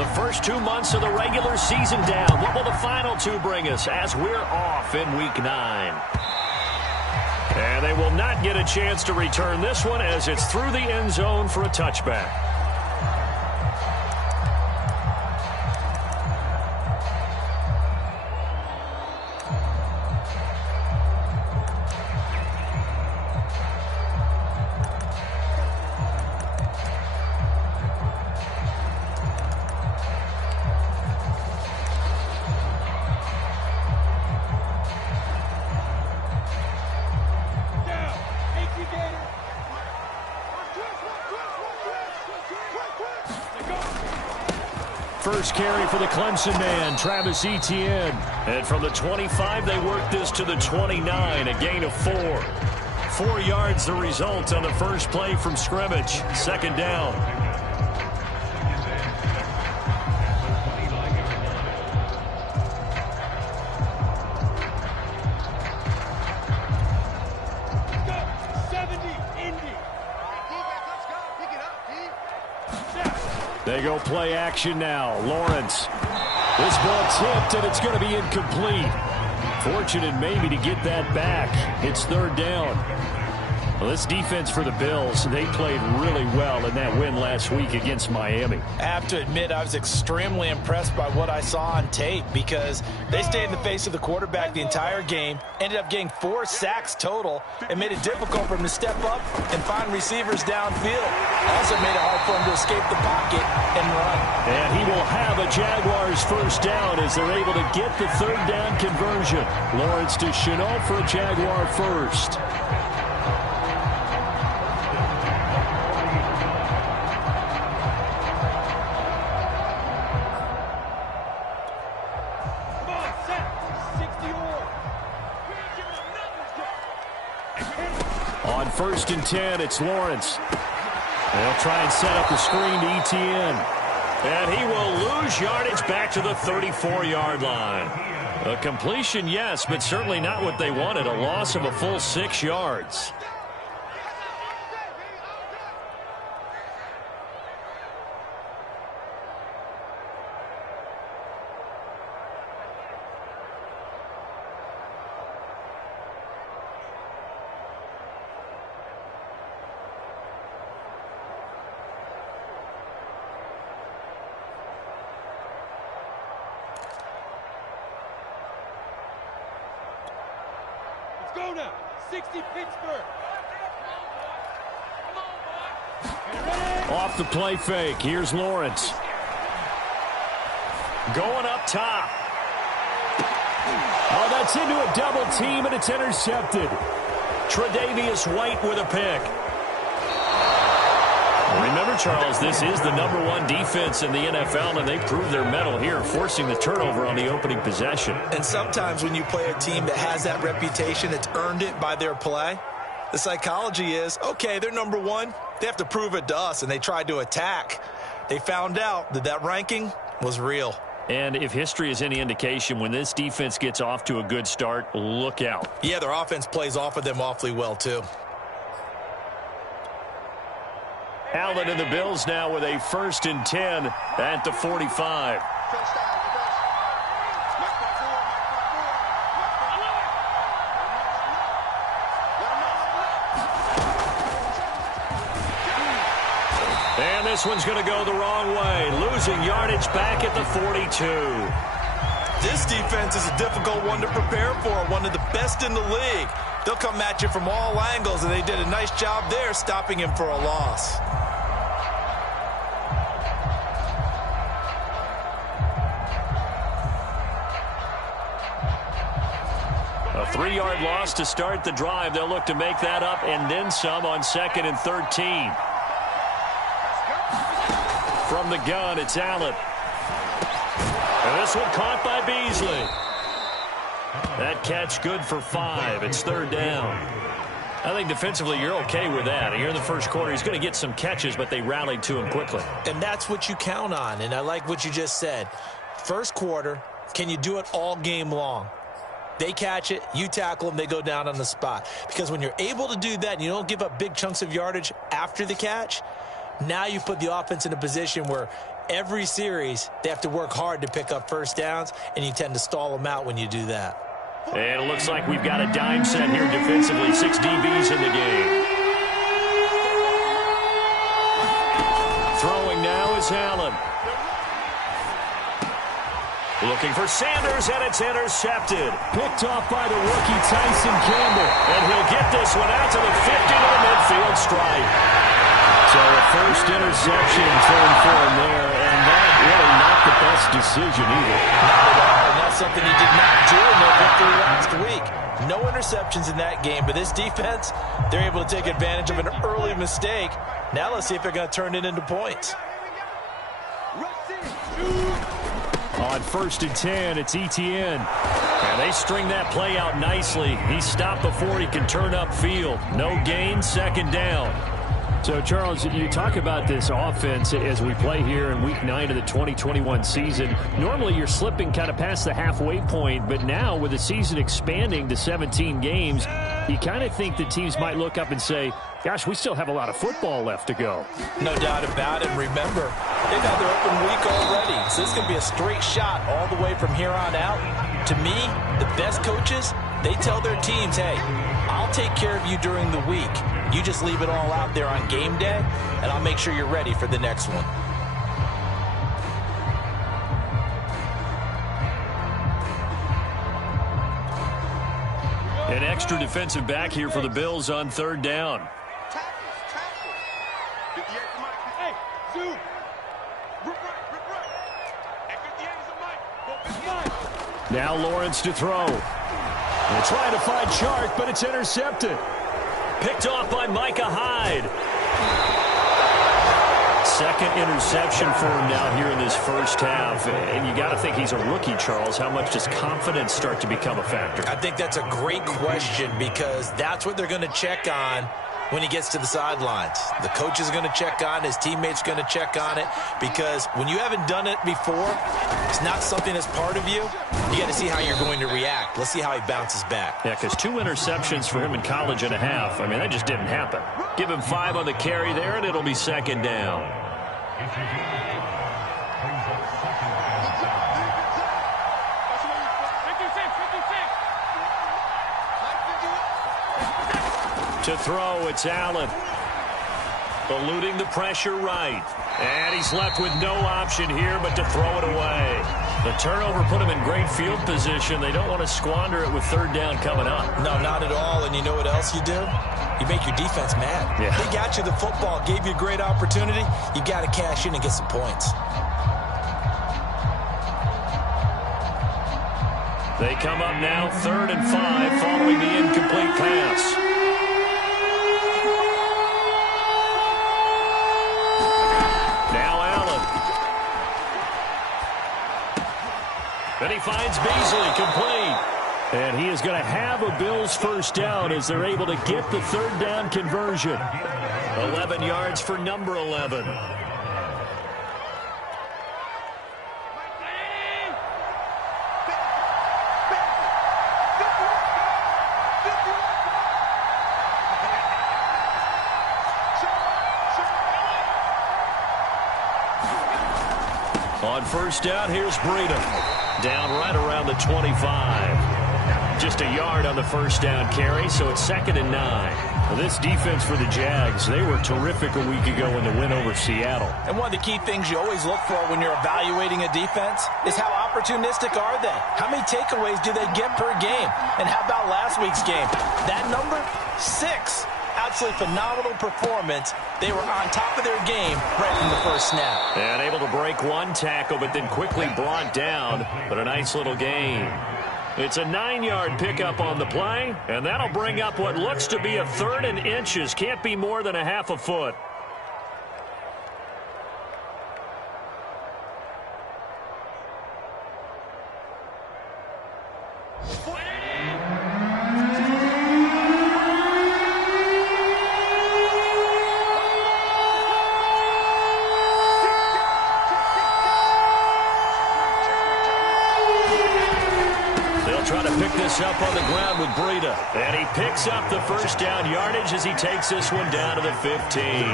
The first 2 months of the regular season down. What will the final 2 bring us as we're off in Week 9? And they will not get a chance to return this one as it's through the end zone for a touchback. First carry for the Clemson man, Travis Etienne. And from the 25, they work this to the 29, a gain of 4. 4 yards the result on the first play from scrimmage. Second down. They go play action now. Lawrence. This ball tipped, and it's going to be incomplete. Fortunate maybe to get that back. It's third down. Well, this defense for the Bills, they played really well in that win last week against Miami. I have to admit, I was extremely impressed by what I saw on tape because they stayed in the face of the quarterback the entire game, ended up getting 4 sacks total, and made it difficult for him to step up and find receivers downfield. Also made it hard for him to escape the pocket and run. And he will have a Jaguars first down as they're able to get the third down conversion. Lawrence to Chenault for a Jaguar first. On 1st and 10, it's Lawrence. They'll try and set up the screen to Etienne. And he will lose yardage back to the 34-yard line. A completion, yes, but certainly not what they wanted. A loss of a full 6 yards. Go now. 60 Pittsburgh. Off the play fake. Here's Lawrence. Going up top. Oh, that's into a double team, and it's intercepted. Tre'Davious White with a pick. Remember, Charles, this is the #1 defense in the NFL, and they proved their mettle here, forcing the turnover on the opening possession. And sometimes when you play a team that has that reputation, it's earned it by their play. The psychology is, okay, they're #1. They have to prove it to us, and they tried to attack. They found out that that ranking was real. And if history is any indication, when this defense gets off to a good start, look out. Yeah, their offense plays off of them awfully well, too. Allen and the Bills now with a 1st and 10 at the 45. And this one's going to go the wrong way, losing yardage back at the 42. This defense is a difficult one to prepare for, one of the best in the league. They'll come at you from all angles, and they did a nice job there stopping him for a loss. A 3-yard loss to start the drive. They'll look to make that up and then some on 2nd and 13. From the gun, it's Allen. And this one caught by Beasley. That catch good for 5. It's third down. I think defensively you're okay with that. Here in the first quarter, he's going to get some catches, but they rallied to him quickly. And that's what you count on, and I like what you just said. First quarter, can you do it all game long? They catch it, you tackle them, they go down on the spot. Because when you're able to do that and you don't give up big chunks of yardage after the catch, Now you put the offense in a position where every series they have to work hard to pick up first downs, and you tend to stall them out when you do that. And it looks like we've got a dime set here defensively. 6 DBs in the game. Throwing now is Allen. Looking for Sanders, and it's intercepted. Picked off by the rookie Tyson Campbell. And he'll get this one out to the 50 to the midfield stripe. So a first interception thrown for him there, and that really not the best decision either. Not at all, and that's something he did not do in their victory last week. No interceptions in that game, but this defense, they're able to take advantage of an early mistake. Now let's see if they're going to turn it into points. On 1st and 10, it's Etienne. And they string that play out nicely. He's stopped before he can turn upfield. No gain, 2nd down. So, Charles, you talk about this offense as we play here in Week 9 of the 2021 season. Normally, you're slipping kind of past the halfway point, but now with the season expanding to 17 games, you kind of think the teams might look up and say, gosh, we still have a lot of football left to go. No doubt about it. Remember, they've had their open week already, so this is going to be a straight shot all the way from here on out. To me, the best coaches, they tell their teams, hey, I'll take care of you during the week. You just leave it all out there on game day, and I'll make sure you're ready for the next one. An extra defensive back here for the Bills on 3rd down. Hey, Zoo. Now Lawrence to throw. They're trying to find Chark, but it's intercepted. Picked off by Micah Hyde. 2nd interception for him now here in this first half. And you got to think he's a rookie, Charles. How much does confidence start to become a factor? I think that's a great question because that's what they're going to check on when he gets to the sidelines. The coach is going to check on it. His teammates are going to check on it because when you haven't done it before, it's not something that's part of you. You got to see how you're going to react. Let's see how he bounces back. Yeah, because 2 interceptions for him in college and a half. I mean, that just didn't happen. Give him 5 on the carry there, and it'll be 2nd down. To throw, it's Allen. Eluding the pressure right. And he's left with no option here but to throw it away. The turnover put him in great field position. They don't want to squander it with 3rd down coming up. No, not at all. And you know what else you do? You make your defense mad. Yeah. They got you the football, gave you a great opportunity. You got to cash in and get some points. They come up now 3rd and 5 following the incomplete pass. And he finds Beasley complete. And he is going to have a Bills first down as they're able to get the 3rd down conversion. 11 yards for number 11. On 1st down, here's Breida. Down right around the 25. Just a yard on the 1st down carry, so it's 2nd and 9. Well, this defense for the Jags, they were terrific a week ago in the win over Seattle. And one of the key things you always look for when you're evaluating a defense is how opportunistic are they? How many takeaways do they get per game? And how about last week's game? That number, 6. Absolutely phenomenal performance. They were on top of their game right from the first snap. And able to break 1 tackle, but then quickly brought down. But a nice little gain. It's a 9-yard pickup on the play, and that'll bring up what looks to be a 3rd and inches. Can't be more than a half a foot. Up on the ground with Breida. And he picks up the 1st down yardage as he takes this one down to the 15.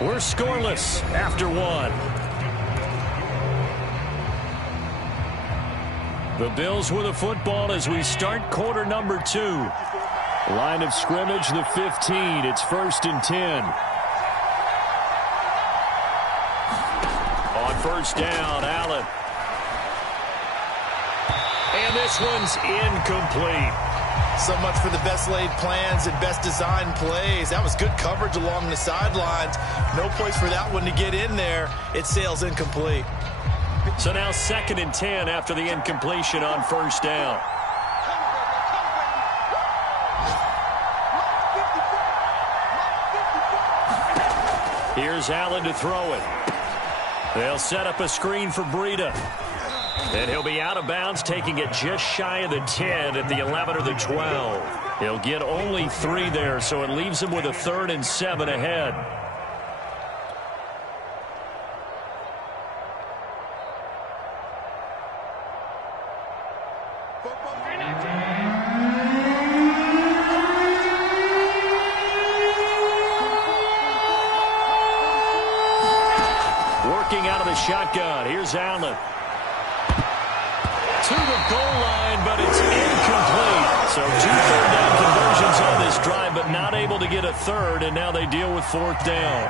We're scoreless after one. The Bills with a football as we start quarter number 2. Line of scrimmage, the 15. It's 1st and 10. On first down, Allen. And this one's incomplete. So much for the best laid plans and best designed plays. That was good coverage along the sidelines. No place for that one to get in there. It sails incomplete. So now 2nd and 10 after the incompletion on first down. Here's Allen to throw it. They'll set up a screen for Breida. And he'll be out of bounds, taking it just shy of the 10 at the 11 or the 12. He'll get only 3 there, so it leaves him with a 3rd and 7 ahead. Working out of the shotgun. Here's Allen. To the goal line, but it's incomplete. So 2 third-down conversions on this drive, but not able to get a 3rd, and now they deal with 4th down.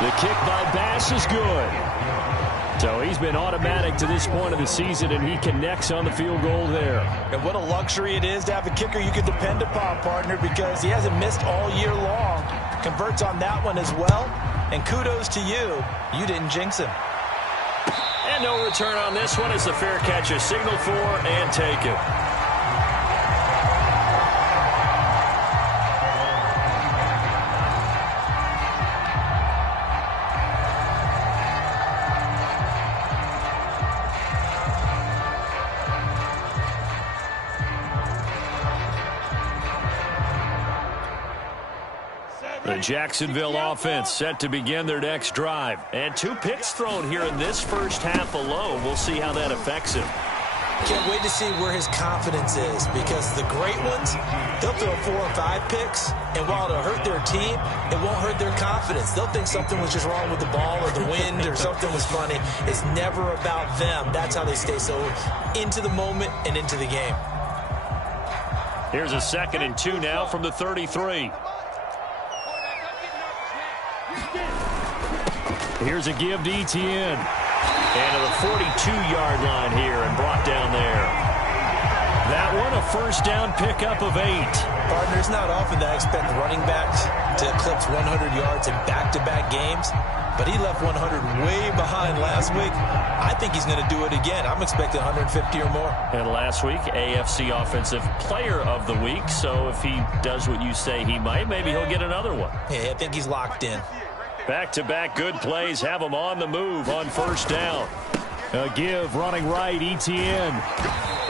The kick by Bass is good. So he's been automatic to this point of the season, and he connects on the field goal there. And what a luxury it is to have a kicker you can depend upon, partner, because he hasn't missed all year long. Converts on that one as well. And kudos to you. You didn't jinx him. And no return on this one as the fair catch is signaled for and taken. The Jacksonville offense set to begin their next drive. And 2 picks thrown here in this first half alone. We'll see how that affects him. Can't wait to see where his confidence is, because the great ones, they'll throw 4 or 5 picks, and while it'll hurt their team, it won't hurt their confidence. They'll think something was just wrong with the ball or the wind or something was funny. It's never about them. That's how they stay so into the moment and into the game. Here's a 2nd and 2 now from the 33. Here's a give to Etienne. And to the 42-yard line here and brought down there. That one a first down pickup of 8. Partner, it's not often that I expect running backs to eclipse 100 yards in back-to-back games, but he left 100 way behind last week. I think he's going to do it again. I'm expecting 150 or more. And last week, AFC Offensive Player of the Week. So if he does what you say he might, maybe he'll get another one. Yeah, I think he's locked in. Back-to-back good plays have him on the move on first down. A give running right, Etienne.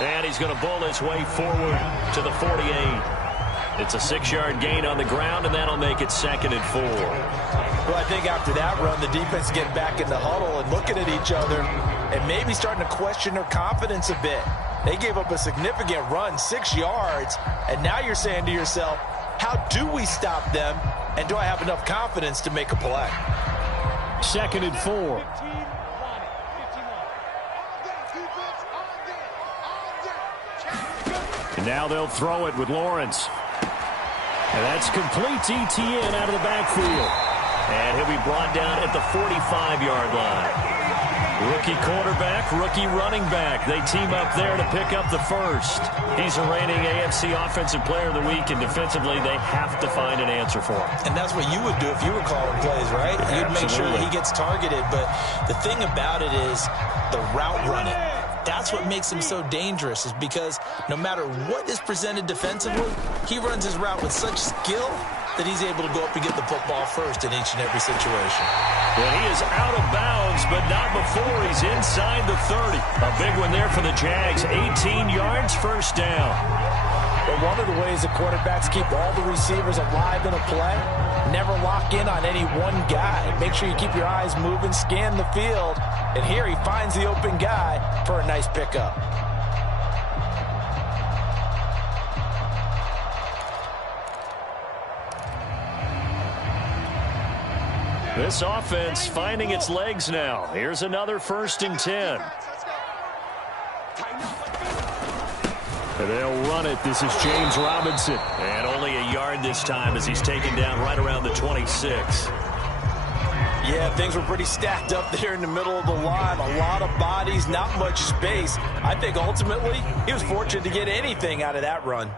And he's going to bull his way forward to the 48. It's a 6-yard gain on the ground, and that'll make it 2nd and 4. Well, I think after that run, the defense getting back in the huddle and looking at each other and maybe starting to question their confidence a bit. They gave up a significant run, 6 yards, and now you're saying to yourself, how do we stop them, and do I have enough confidence to make a play? 2nd and 4. And now they'll throw it with Lawrence. And that's complete to Etienne out of the backfield. And he'll be brought down at the 45-yard line. Rookie quarterback, rookie running back. They team up there to pick up the first. He's the reigning AFC Offensive Player of the Week, and defensively they have to find an answer for him. And that's what you would do if you were calling plays, right? You'd make sure that he gets targeted. But the thing about it is the route running. That's what makes him so dangerous, is because no matter what is presented defensively, he runs his route with such skill that he's able to go up and get the football first in each and every situation. Well, he is out of bounds, but not before he's inside the 30. A big one there for the Jags. 18 yards, first down. But one of the ways the quarterbacks keep all the receivers alive in a play, never lock in on any one guy. Make sure you keep your eyes moving, scan the field. And here he finds the open guy for a nice pickup. This offense finding its legs now. Here's another 1st and 10. And they'll run it. This is James Robinson. And only a yard this time as he's taken down right around the 26. Yeah, things were pretty stacked up there in the middle of the line. A lot of bodies, not much space. I think ultimately he was fortunate to get anything out of that run.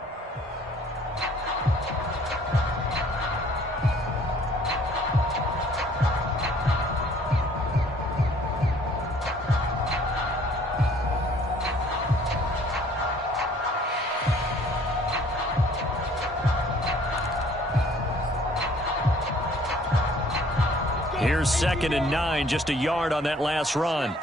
Here's 2nd and 9, just a yard on that last run.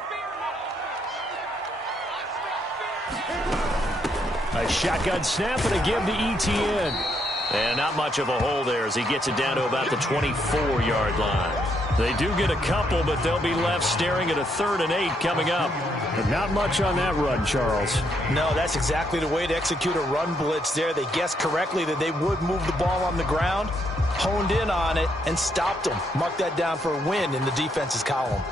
A shotgun snap and a give to Etienne. And not much of a hole there as he gets it down to about the 24-yard line. They do get a couple, but they'll be left staring at a 3rd and 8 coming up. But not much on that run, Charles. No, that's exactly the way to execute a run blitz there. They guessed correctly that they would move the ball on the ground, honed in on it, and stopped them. Mark that down for a win in the defense's column.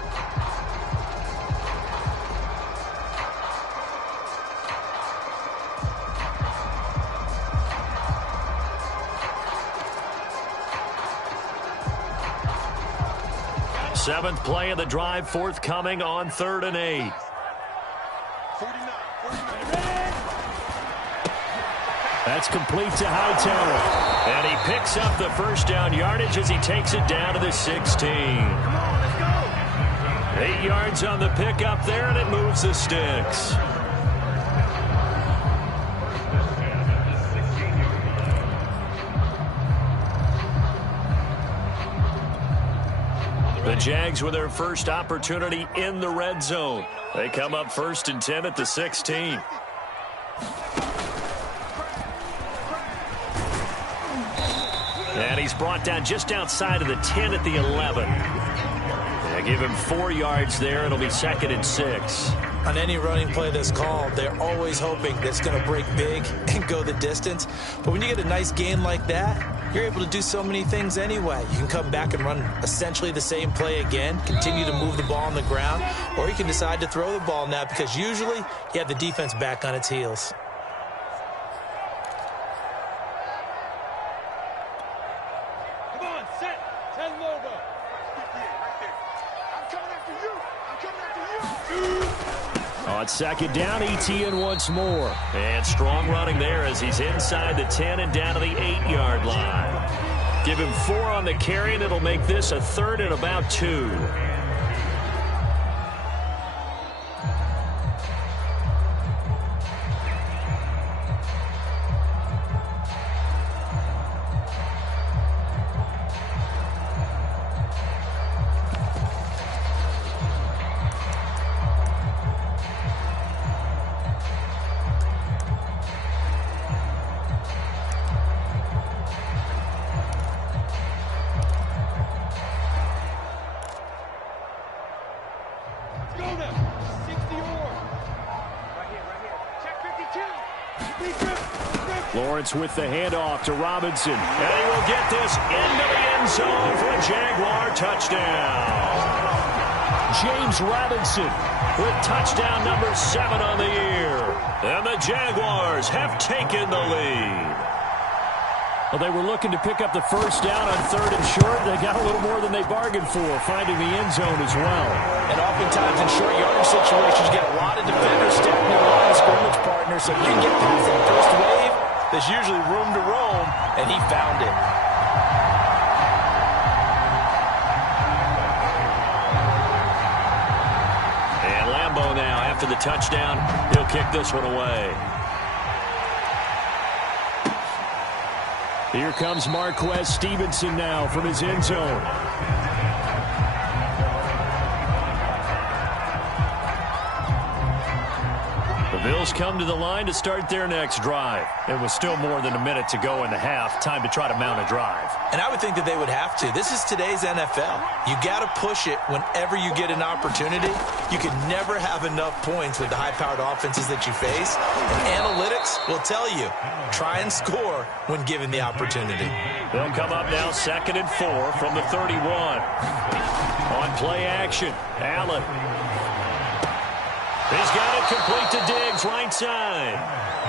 Seventh play of the drive forthcoming on 3rd and 8. That's complete to Hightower. And he picks up the 1st down yardage as he takes it down to the 16. 8 yards on the pickup there, and it moves the sticks. The Jags with their first opportunity in the red zone. They come up 1st and 10 at the 16. And he's brought down just outside of the 10 at the 11. They give him 4 yards there. It'll be 2nd and 6. On any running play that's called, they're always hoping that it's going to break big and go the distance. But when you get a nice gain like that, you're able to do so many things anyway. You can come back and run essentially the same play again, continue to move the ball on the ground, or you can decide to throw the ball now because usually you have the defense back on its heels. Come on, set. 10 Lobo. I'm coming after you. I'm coming after you. On 2nd down, Etienne once more. And strong running there as he's inside the 10 and down to the 8-yard line. Give him 4 on the carry, and it'll make this a 3rd and about 2. Lawrence with the handoff to Robinson. And he will get this into the end zone for a Jaguar touchdown. James Robinson with touchdown number 7 on the year. And the Jaguars have taken the lead. Well, they were looking to pick up the 1st down on 3rd and short. They got a little more than they bargained for, finding the end zone as well. And oftentimes in short yardage situations, you get a lot of defenders stacking your line of scrimmage partners. So if you can get past that first wave, there's usually room to roam, and he found it. And Lambeau now, after the touchdown, he'll kick this one away. Here comes Marquez Stevenson now from his end zone. Bills come to the line to start their next drive. It was still more than a minute to go in the half. Time to try to mount a drive. And I would think that they would have to. This is today's NFL. You got to push it whenever you get an opportunity. You can never have enough points with the high-powered offenses that you face. And analytics will tell you, try and score when given the opportunity. They'll come up now 2nd and 4 from the 31. On play action, Allen. He's got it complete to Diggs, right side.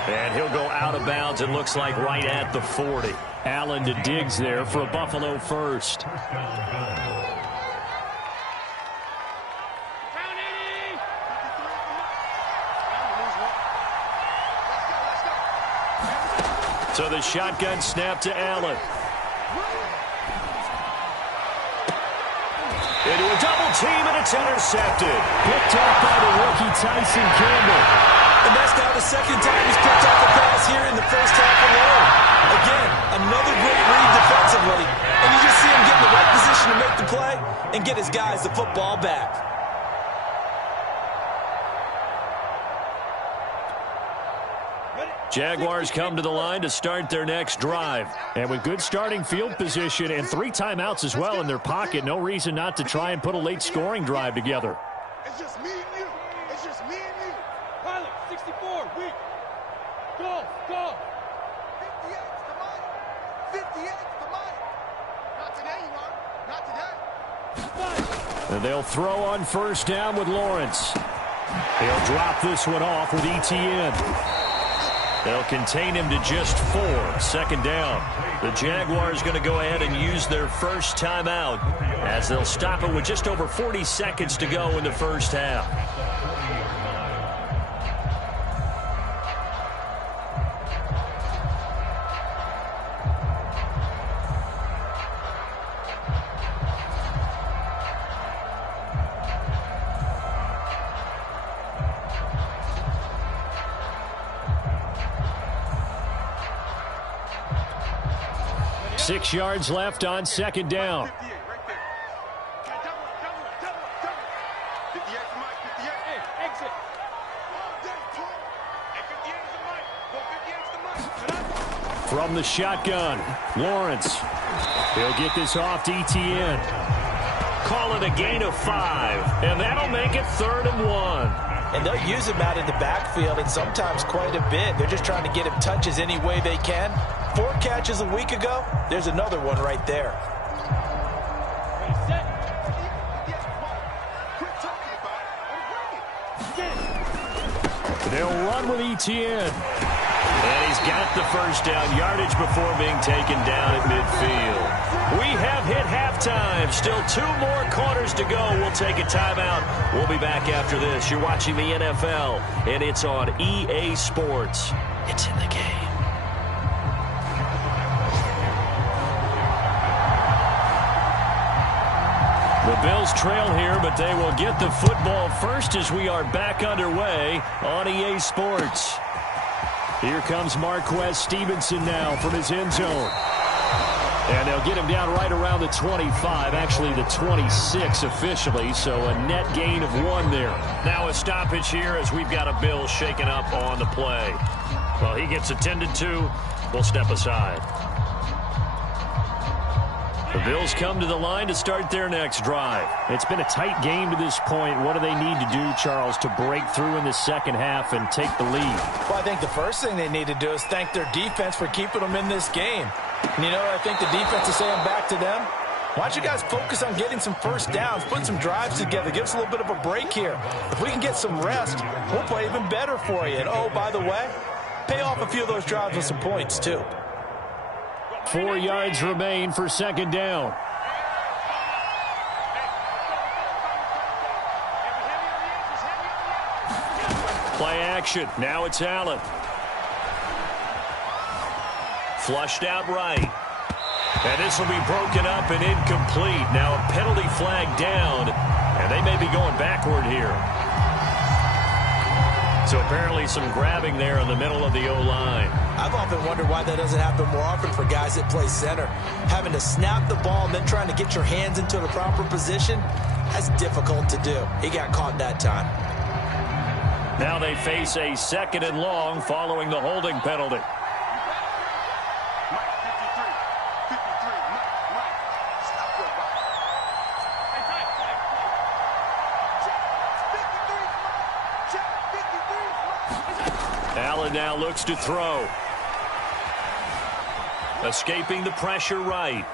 And he'll go out of bounds, it looks like, right at the 40. Allen to Diggs there for a Buffalo first. So the shotgun snap to Allen. Into a double team, and it's intercepted. Picked up by the rookie Tyson Campbell. And that's now the second time he's picked up a pass here in the first half alone. Again, another great read defensively. And you just see him get in the right position to make the play and get his guys the football back. Jaguars come to the line to start their next drive. And with good starting field position and 3 timeouts as well in their pocket, no reason not to try and put a late scoring drive together. It's just me and you. It's just me and you. Pilot, 64, weak. Go, go. 58's the money. 58's the money. Not today, you are. Not today. And they'll throw on first down with Lawrence. He'll drop this one off with ETN. They'll contain him to just 4. 2nd down. The Jaguars going to go ahead and use their first timeout as they'll stop it with just over 40 seconds to go in the first half. Six yards left on 2nd down. 58 right there. Double. 58 for Mike, 58. Hey, exit. Hey, 58's the Mike. From the shotgun, Lawrence. He'll get this off to ETN. Call it a gain of 5, and that'll make it 3rd and 1. And they'll use him out in the backfield, and sometimes quite a bit. They're just trying to get him touches any way they can. 4 catches a week ago. There's another one right there. Ready, set. They'll run with ETN. And he's got the first down yardage before being taken down at midfield. We have hit halftime. Still 2 more quarters to go. We'll take a timeout. We'll be back after this. You're watching the NFL, and it's on EA Sports. It's in the game. The Bills trail here, but they will get the football first as we are back underway on EA Sports. Here comes Marquez Stevenson now from his end zone. And they'll get him down right around the 25, actually the 26 officially, so a net gain of 1 there. Now a stoppage here as we've got a Bills shaken up on the play. Well, he gets attended to. We'll step aside. The Bills come to the line to start their next drive. It's been a tight game to this point. What do they need to do, Charles, to break through in the second half and take the lead? Well, I think the first thing they need to do is thank their defense for keeping them in this game. And you know, I think the defense is saying back to them, why don't you guys focus on getting some first downs, put some drives together, give us a little bit of a break here. If we can get some rest, we'll play even better for you. And, oh, by the way, pay off a few of those drives with some points, too. 4 yards remain for 2nd down. Play action. Now it's Allen. Flushed out right. And this will be broken up and incomplete. Now a penalty flag down, and they may be going backward here. So apparently some grabbing there in the middle of the O-line. I've often wondered why that doesn't happen more often for guys that play center. Having to snap the ball and then trying to get your hands into the proper position, that's difficult to do. He got caught that time. Now they face a 2nd and long following the holding penalty. Allen now looks to throw. Escaping the pressure right.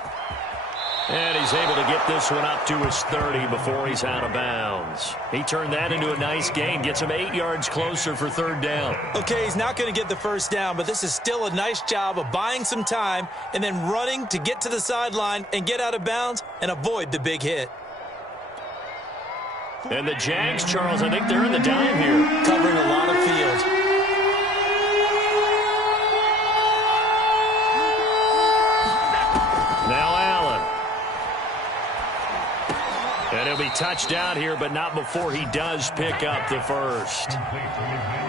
And he's able to get this one up to his 30 before he's out of bounds. He turned that into a nice gain. Gets him 8 yards closer for 3rd down. Okay, he's not going to get the 1st down, but this is still a nice job of buying some time and then running to get to the sideline and get out of bounds and avoid the big hit. And the Jags, Charles, I think they're in the dime here. Covering a lot of field. Now Allen. And he'll be touched down here, but not before he does pick up the 1st.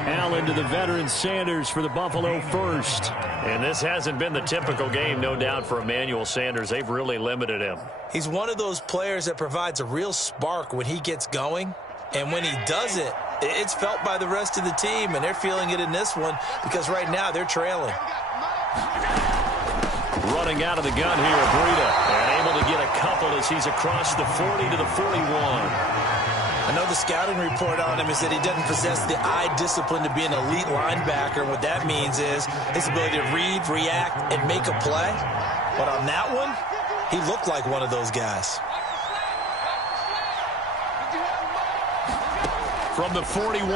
Allen to the veteran Sanders for the Buffalo 1st. And this hasn't been the typical game, no doubt, for Emmanuel Sanders. They've really limited him. He's one of those players that provides a real spark when he gets going. And when he does it, it's felt by the rest of the team, and they're feeling it in this one because right now they're trailing. Running out of the gun here, Breida, and able to get a couple as he's across the 40 to the 41. I know the scouting report on him is that he doesn't possess the eye discipline to be an elite linebacker. What that means is his ability to read, react, and make a play. But on that one, he looked like one of those guys. From the 41,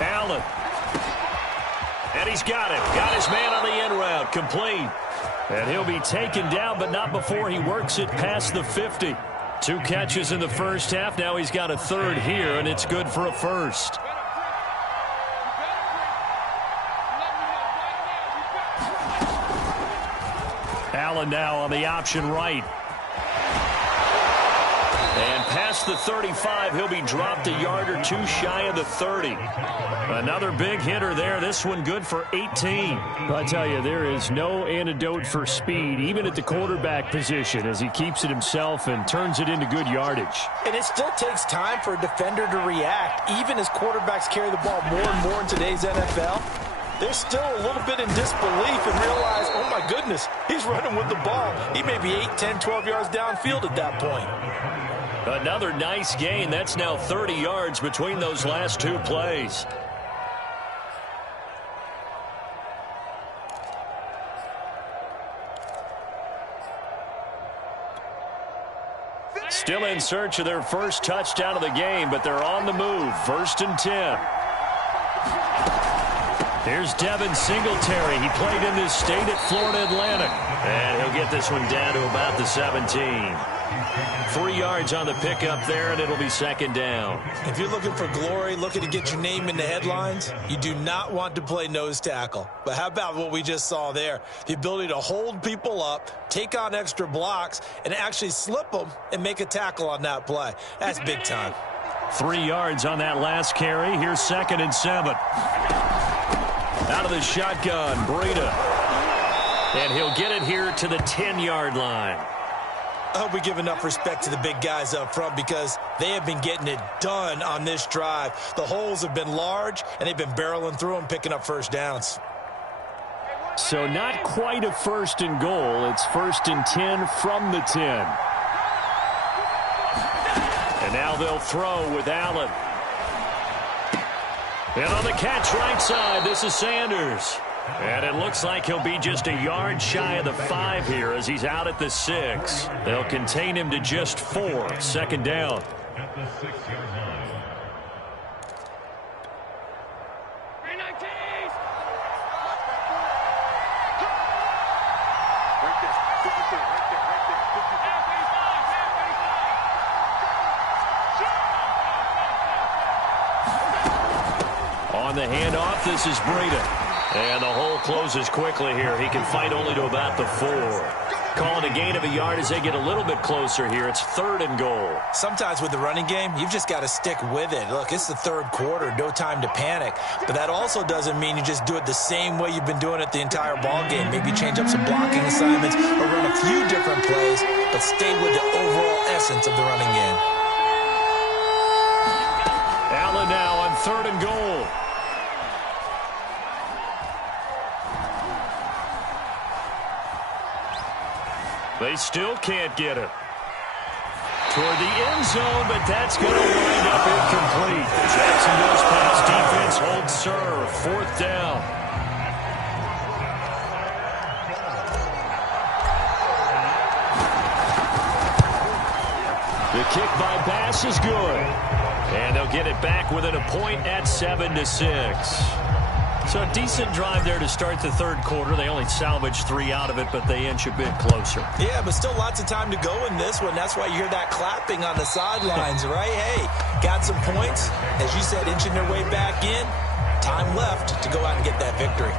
Allen. And he's got it. Got his man on the end route. Complete. And he'll be taken down, but not before he works it past the 50. 2 catches in the 1st half. Now he's got a 3rd here, and it's good for a 1st. Allen now on the option right. And past the 35, he'll be dropped a yard or 2 shy of the 30. Another big hitter there. This one good for 18. I tell you, there is no antidote for speed, even at the quarterback position, as he keeps it himself and turns it into good yardage. And it still takes time for a defender to react, even as quarterbacks carry the ball more and more in today's NFL. They're still a little bit in disbelief and realize, oh my goodness, he's running with the ball. He may be 8, 10, 12 yards downfield at that point. Another nice gain. That's now 30 yards between those last 2 plays. Still in search of their 1st touchdown of the game, but they're on the move. 1st and 10. Here's Devin Singletary. He played in this state at Florida Atlantic. And he'll get this one down to about the 17. 3 yards on the pickup there, and it'll be 2nd down. If you're looking for glory, looking to get your name in the headlines, you do not want to play nose tackle. But how about what we just saw there? The ability to hold people up, take on extra blocks, and actually slip them and make a tackle on that play. That's big time. 3 yards on that last carry. Here's 2nd and 7. Out of the shotgun, Breida. And he'll get it here to the 10-yard line. I hope we give enough respect to the big guys up front because they have been getting it done on this drive. The holes have been large, and they've been barreling through them, picking up 1st downs. So not quite a 1st and goal. It's 1st and 10 from the 10. And now they'll throw with Allen. And on the catch right side, this is Sanders. And it looks like he'll be just a yard shy of the 5 here as he's out at the 6. They'll contain him to just 4. 2nd down. At the 6-yard line. On the handoff, this is Breida. And the hole closes quickly here. He can fight only to about the 4. Calling a gain of a yard as they get a little bit closer here. It's 3rd and goal. Sometimes with the running game, you've just got to stick with it. Look, it's the 3rd quarter, no time to panic. But that also doesn't mean you just do it the same way you've been doing it the entire ball game. Maybe change up some blocking assignments or run a few different plays, but stay with the overall essence of the running game. Allen now on 3rd and goal. They still can't get it. Toward the end zone, but that's going to wind up incomplete. Jacksonville's pass defense holds serve. 4th down. The kick by Bass is good. And they'll get it back within a point at 7-6. So a decent drive there to start the 3rd quarter. They only salvaged 3 out of it, but they inch a bit closer. Yeah, but still lots of time to go in this one. That's why you hear that clapping on the sidelines, right? Hey, got some points. As you said, inching their way back in. Time left to go out and get that victory.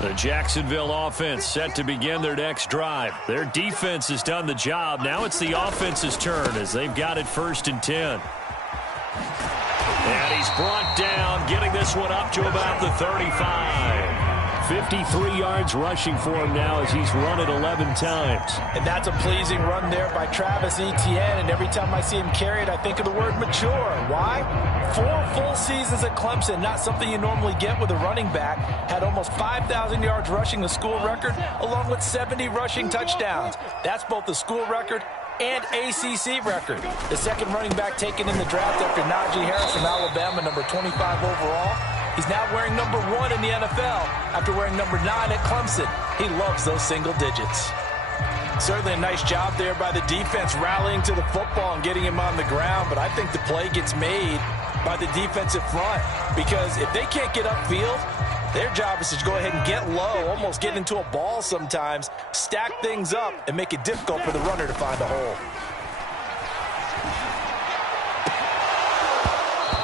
The Jacksonville offense set to begin their next drive. Their defense has done the job. Now it's the offense's turn as they've got it 1st and 10. And he's brought down, getting this one up to about the 35. 53 yards rushing for him now as he's run it 11 times. And that's a pleasing run there by Travis Etienne. And every time I see him carry it, I think of the word mature. Why? 4 full seasons at Clemson, not something you normally get with a running back. Had almost 5,000 yards rushing, the school record, along with 70 rushing touchdowns. That's both the school record and ACC record. The 2nd running back taken in the draft after Najee Harris from Alabama, number 25 overall. He's now wearing number 1 in the NFL after wearing number 9 at Clemson. He loves those single digits. Certainly a nice job there by the defense rallying to the football and getting him on the ground, but I think the play gets made by the defensive front because if they can't get upfield, their job is to go ahead and get low, almost get into a ball sometimes, stack things up, and make it difficult for the runner to find a hole.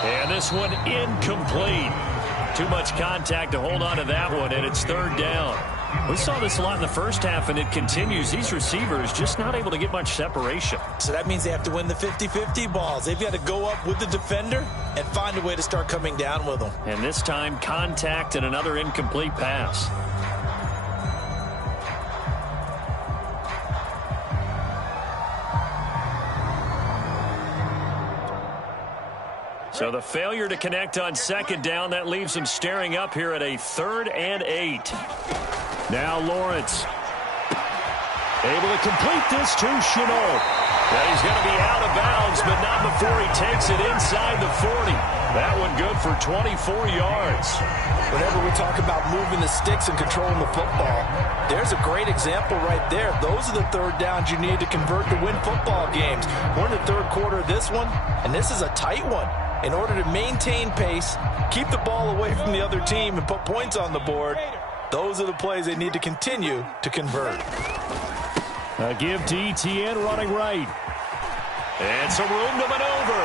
And this one incomplete. Too much contact to hold on to that one, and it's 3rd down. We saw this a lot in the first half, and it continues. These receivers just not able to get much separation. So that means they have to win the 50-50 balls. They've got to go up with the defender and find a way to start coming down with them. And this time, contact and another incomplete pass. So the failure to connect on 2nd down, that leaves them staring up here at a 3rd and 8. Now Lawrence. Able to complete this to Chenault. And he's going to be out of bounds, but not before he takes it inside the 40. That one good for 24 yards. Whenever we talk about moving the sticks and controlling the football, there's a great example right there. Those are the 3rd downs you need to convert to win football games. We're in the 3rd quarter of this one, and this is a tight one. In order to maintain pace, keep the ball away from the other team, and put points on the board, those are the plays they need to continue to convert. A give to Etienne running right. And some room to maneuver.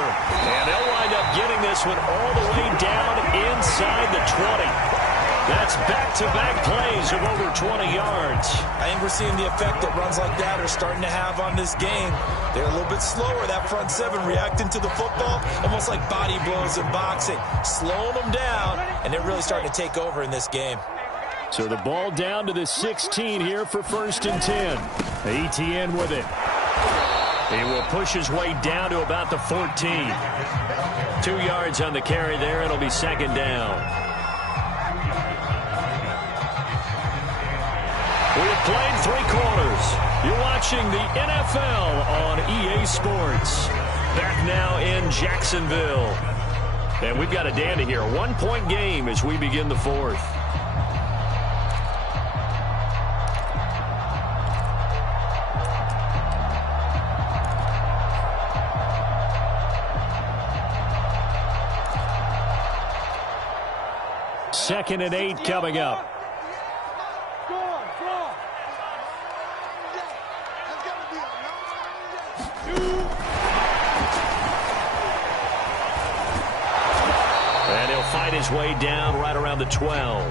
And they'll wind up getting this one all the way down inside the 20. That's back-to-back plays of over 20 yards. I think we're seeing the effect that runs like that are starting to have on this game. They're a little bit slower, that front 7, reacting to the football, almost like body blows in boxing, slowing them down, and they're really starting to take over in this game. So the ball down to the 16 here for 1st and 10. Etienne with it. He will push his way down to about the 14. 2 yards on the carry there. It'll be 2nd down. We have played 3 quarters. You're watching the NFL on EA Sports. Back now in Jacksonville. And we've got a dandy here. 1-point game as we begin the 4th. Second and 8 coming up. And he'll fight his way down right around the 12.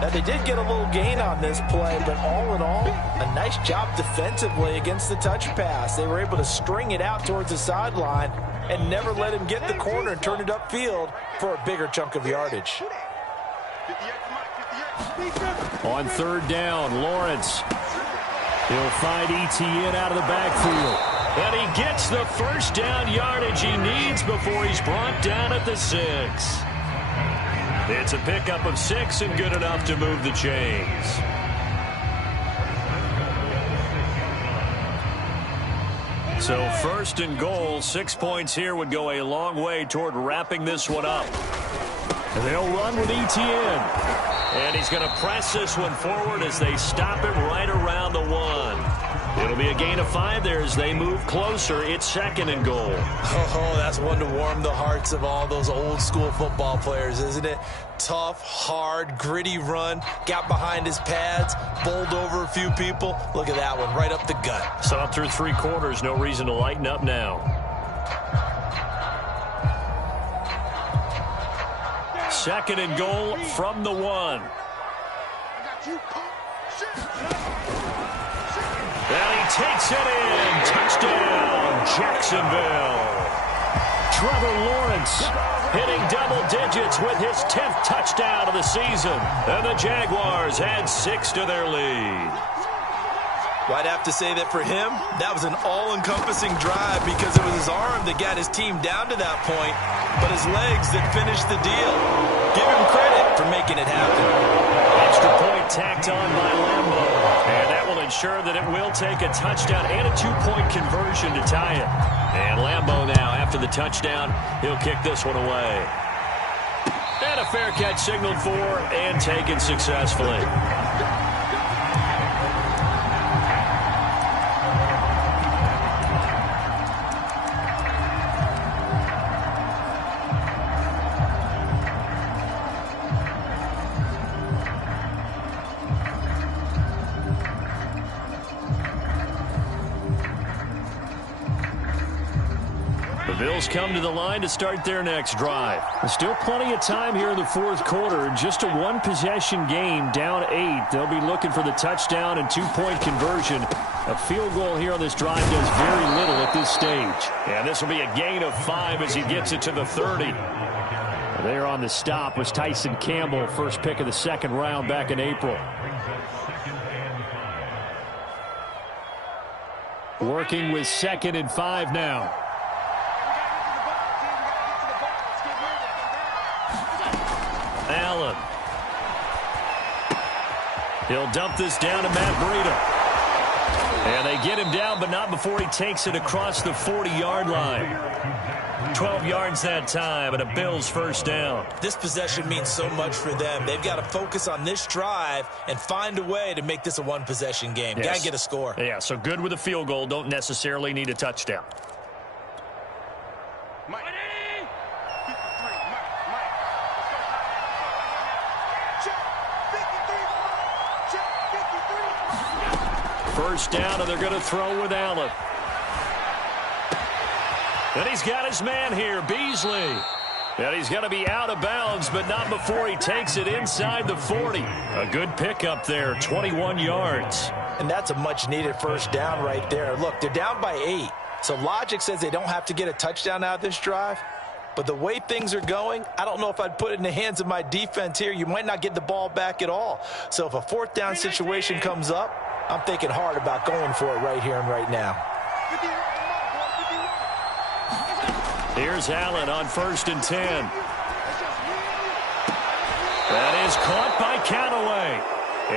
Now, they did get a little gain on this play, but all in all, a nice job defensively against the touch pass. They were able to string it out towards the sideline and never let him get the corner and turn it upfield for a bigger chunk of yardage. On 3rd down, Lawrence. He'll find Etienne out of the backfield. And he gets the first down yardage he needs before he's brought down at the 6. It's a pickup of 6 and good enough to move the chains. So 1st and goal, 6 points here would go a long way toward wrapping this one up. They'll run with Etienne. And he's going to press this one forward as they stop him right around the 1. It'll be a gain of 5 there as they move closer. It's 2nd and goal. Oh, that's one to warm the hearts of all those old school football players, isn't it? Tough, hard, gritty run. Got behind his pads, bowled over a few people. Look at that one, right up the gut. Saw through 3 quarters. No reason to lighten up now. 2nd and goal from the 1. And he takes it in. Touchdown, Jacksonville. Trevor Lawrence Hitting double digits with his 10th touchdown of the season. And the Jaguars add 6 to their lead. Well, I'd have to say that for him, that was an all-encompassing drive because it was his arm that got his team down to that point, but his legs that finished the deal. Give him credit for making it happen. Extra point tacked on by Lambo. And that will ensure that it will take a touchdown and a 2-point conversion to tie it. And Lambo now, after the touchdown, he'll kick this one away. And a fair catch signaled for and taken successfully. Bills come to the line to start their next drive. There's still plenty of time here in the 4th quarter. Just a 1-possession game, down 8. They'll be looking for the touchdown and 2-point conversion. A field goal here on this drive does very little at this stage. And this will be a gain of 5 as he gets it to the 30. There on the stop was Tyson Campbell, first pick of the 2nd round back in April. Working with 2nd and 5 now. Allen. He'll dump this down to Matt Breida. And they get him down, but not before he takes it across the 40-yard line. 12 yards that time, and a Bills first down. This possession means so much for them. They've got to focus on this drive and find a way to make this a 1-possession game. Yes. Got to get a score. Yeah, so good with a field goal. Don't necessarily need a touchdown. First down, and they're going to throw with Allen. And he's got his man here, Beasley. And he's going to be out of bounds, but not before he takes it inside the 40. A good pickup there, 21 yards. And that's a much-needed first down right there. Look, they're down by 8. So logic says they don't have to get a touchdown out of this drive. But the way things are going, I don't know if I'd put it in the hands of my defense here. You might not get the ball back at all. So if a 4th down situation comes up, I'm thinking hard about going for it right here and right now. Here's Allen on 1st and 10. That is caught by Callaway.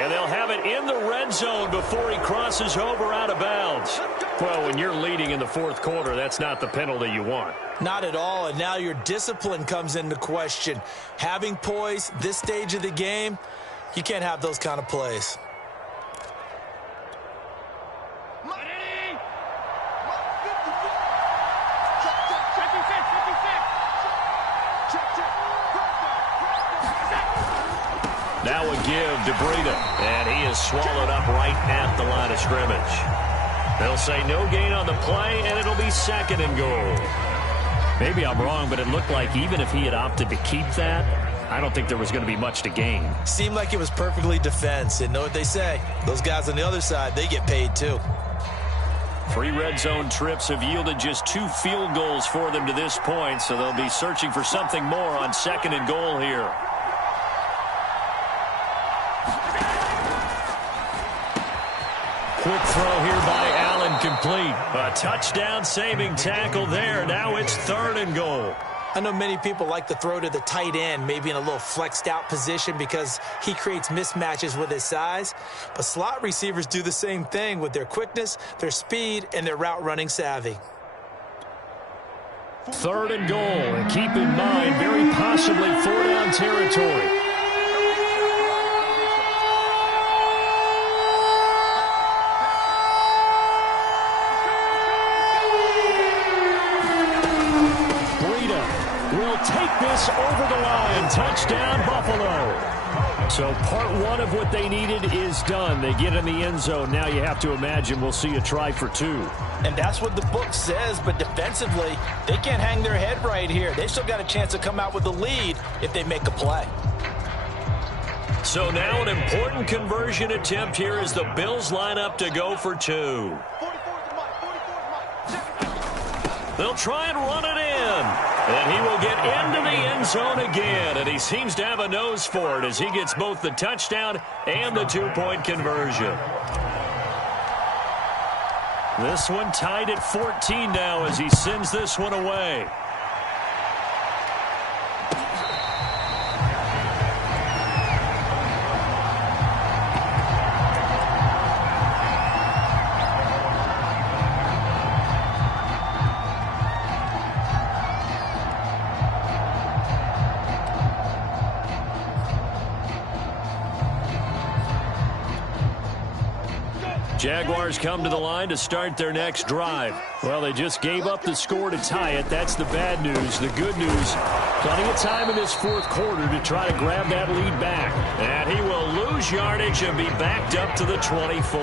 And they'll have it in the red zone before he crosses over out of bounds. Well, when you're leading in the 4th quarter, that's not the penalty you want. Not at all, and now your discipline comes into question. Having poise this stage of the game, you can't have those kind of plays. Now a give to Breida, and he is swallowed up right at the line of scrimmage. They'll say no gain on the play, and it'll be 2nd and goal. Maybe I'm wrong, but it looked like even if he had opted to keep that, I don't think there was going to be much to gain. Seemed like it was perfectly defense, and know what they say. Those guys on the other side, they get paid too. 3 red zone trips have yielded just 2 field goals for them to this point, so they'll be searching for something more on 2nd and goal here. quick throw here by Allen, complete. A touchdown-saving tackle there. Now it's 3rd and goal. I know many people like to throw to the tight end, maybe in a little flexed out position because he creates mismatches with his size. But slot receivers do the same thing with their quickness, their speed, and their route running savvy. 3rd and goal, and keep in mind, very possibly 4-down territory. Will take this over the line. Touchdown, Buffalo. So part one of what they needed is done. They get in the end zone. Now you have to imagine we'll see a try for 2. And that's what the book says, but defensively, they can't hang their head right here. They still got a chance to come out with the lead if they make a play. So now an important conversion attempt here as the Bills line up to go for 2. They'll try and run it in. And he will get into the end zone again. And he seems to have a nose for it as he gets both the touchdown and the 2-point conversion. This one tied at 14 now as he sends this one away. Jaguars come to the line to start their next drive. Well, they just gave up the score to tie it. That's the bad news. The good news, plenty of time in this 4th quarter to try to grab that lead back. And he will lose yardage and be backed up to the 24.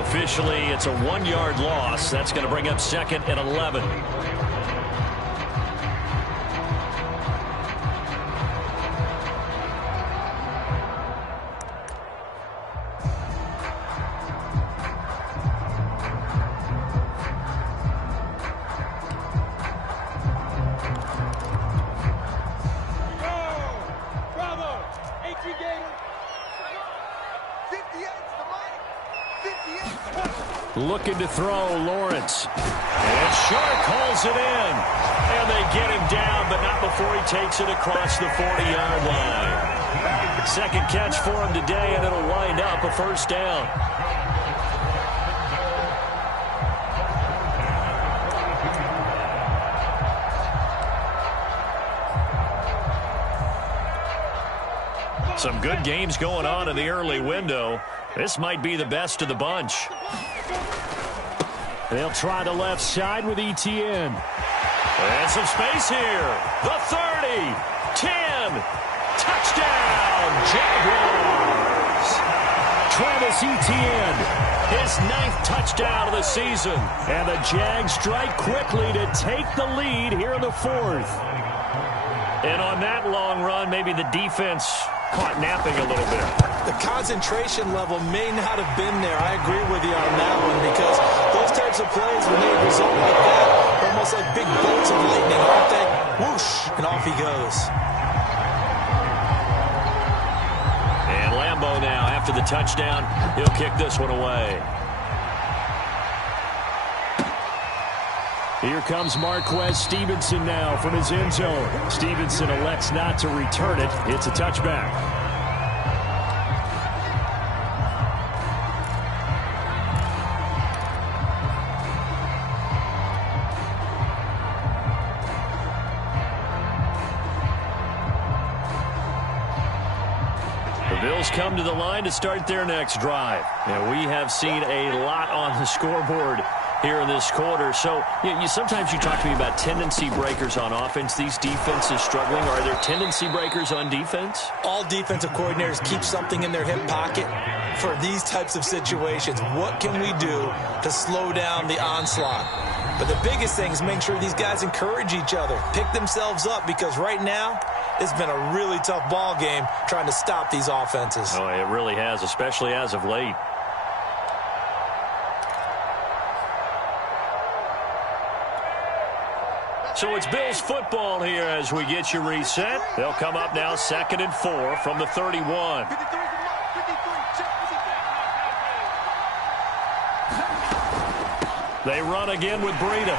Officially, it's a 1-yard loss. That's going to bring up 2nd and 11. Looking to throw, Lawrence. And Shark hauls it in. And they get him down, but not before he takes it across the 40-yard line. 2nd catch for him today, and it'll wind up a 1st down. Some good games going on in the early window. This might be the best of the bunch. They'll try the left side with Etienne. And some space here. The 30, 10, touchdown, Jaguars. Travis Etienne, his 9th touchdown of the season. And the Jags strike quickly to take the lead here in the 4th. And on that long run, maybe the defense caught napping a little bit. The concentration level may not have been there. I agree with you on that one because those types of plays, when they result like that, are almost like big bolts of lightning, aren't they? Whoosh, and off he goes. And Lambeau now, after the touchdown, he'll kick this one away. Here comes Marquez Stevenson now from his end zone. Stevenson elects not to return it. It's a touchback. The Bills come to the line to start their next drive. And we have seen a lot on the scoreboard here in this quarter. So sometimes you talk to me about tendency breakers on offense. These defenses struggling. Are there tendency breakers on defense? All defensive coordinators keep something in their hip pocket for these types of situations. What can we do to slow down the onslaught? But the biggest thing is make sure these guys encourage each other, pick themselves up, because right now it's been a really tough ball game trying to stop these offenses. Oh, it really has, especially as of late. So it's Bills football here as we get you reset. They'll come up now 2nd and 4 from the 31. They run again with Breida.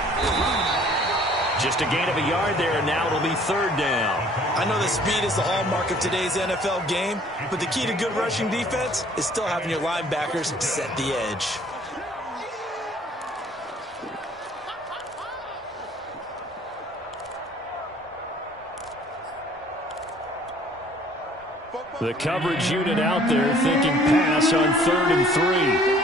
Just a gain of a yard there, and now it'll be third down. I know that speed is the hallmark of today's NFL game, but the key to good rushing defense is still having your linebackers set the edge. The coverage unit out there thinking pass on 3rd and 3.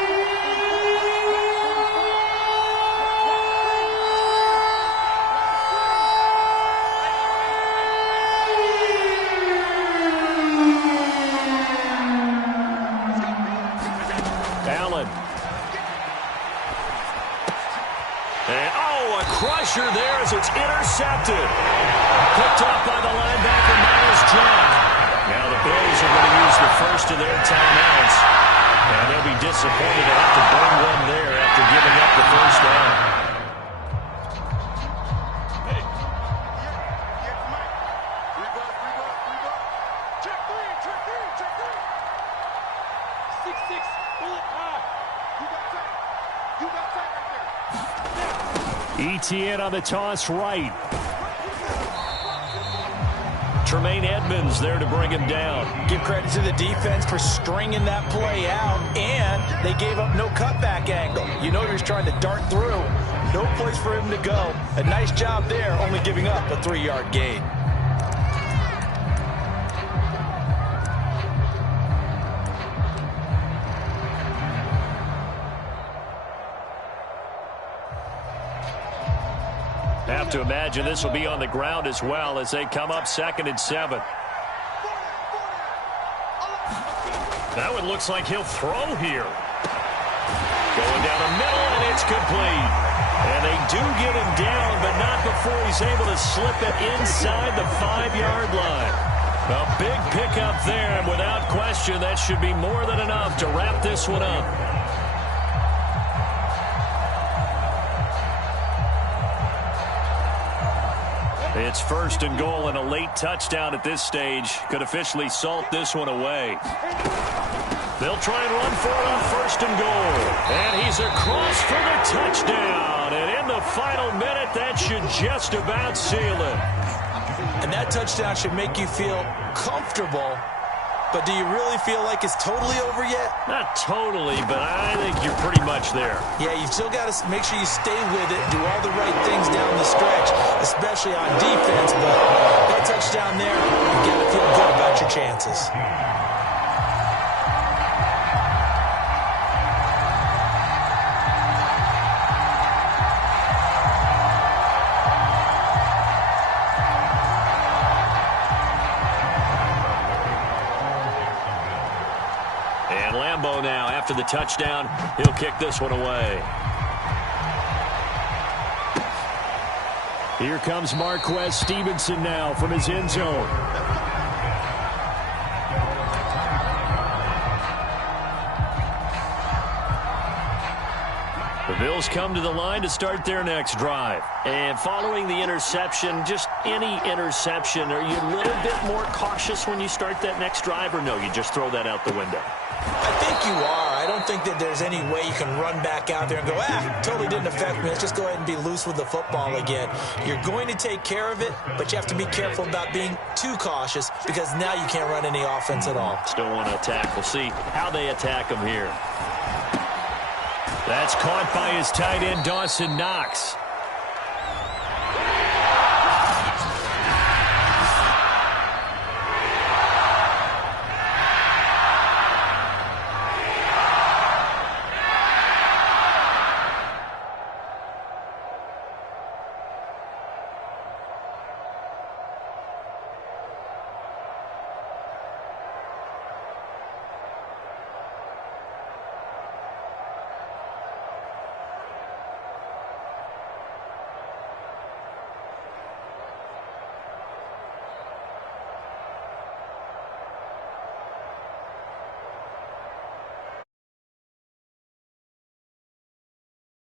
There as it's intercepted. Picked off by the linebacker, Miles Jack. Now the Bills are going to use the first of their timeouts. And they'll be disappointed to have to burn one there after giving up the first down. Check three. 6-6, bullet high. You got tight right there. ETN on the toss right. Tremaine Edmonds there to bring him down. Give credit to the defense for stringing that play out, and they gave up no cutback angle. You know you're trying to dart through. No place for him to go. A nice job there, only giving up a 3-yard gain. Have to imagine this will be on the ground as well as they come up 2nd and 7. That one looks like he'll throw here. Going down the middle, and it's complete. And they do get him down, but not before he's able to slip it inside the 5-yard line. A big pickup there, and without question, that should be more than enough to wrap this one up. It's 1st and goal, and a late touchdown at this stage could officially salt this one away. They'll try and run for it on 1st and goal. And he's across for the touchdown. And in the final minute, that should just about seal it. And that touchdown should make you feel comfortable. But do you really feel like it's totally over yet? Not totally, but I think you're pretty much there. Yeah, you've still got to make sure you stay with it, do all the right things down the stretch, especially on defense. But that touchdown there, you've got to feel good about your chances. Now, after the touchdown, he'll kick this one away. Here comes Marquez Stevenson now from his end zone. The Bills come to the line to start their next drive. And following the interception, just any interception, are you a little bit more cautious when you start that next drive, or no, you just throw that out the window? I think you are. I don't think that there's any way you can run back out there and go, totally didn't affect me. Let's just go ahead and be loose with the football again. You're going to take care of it, but you have to be careful about being too cautious because now you can't run any offense at all. Still want to attack. We'll see how they attack him here. That's caught by his tight end, Dawson Knox.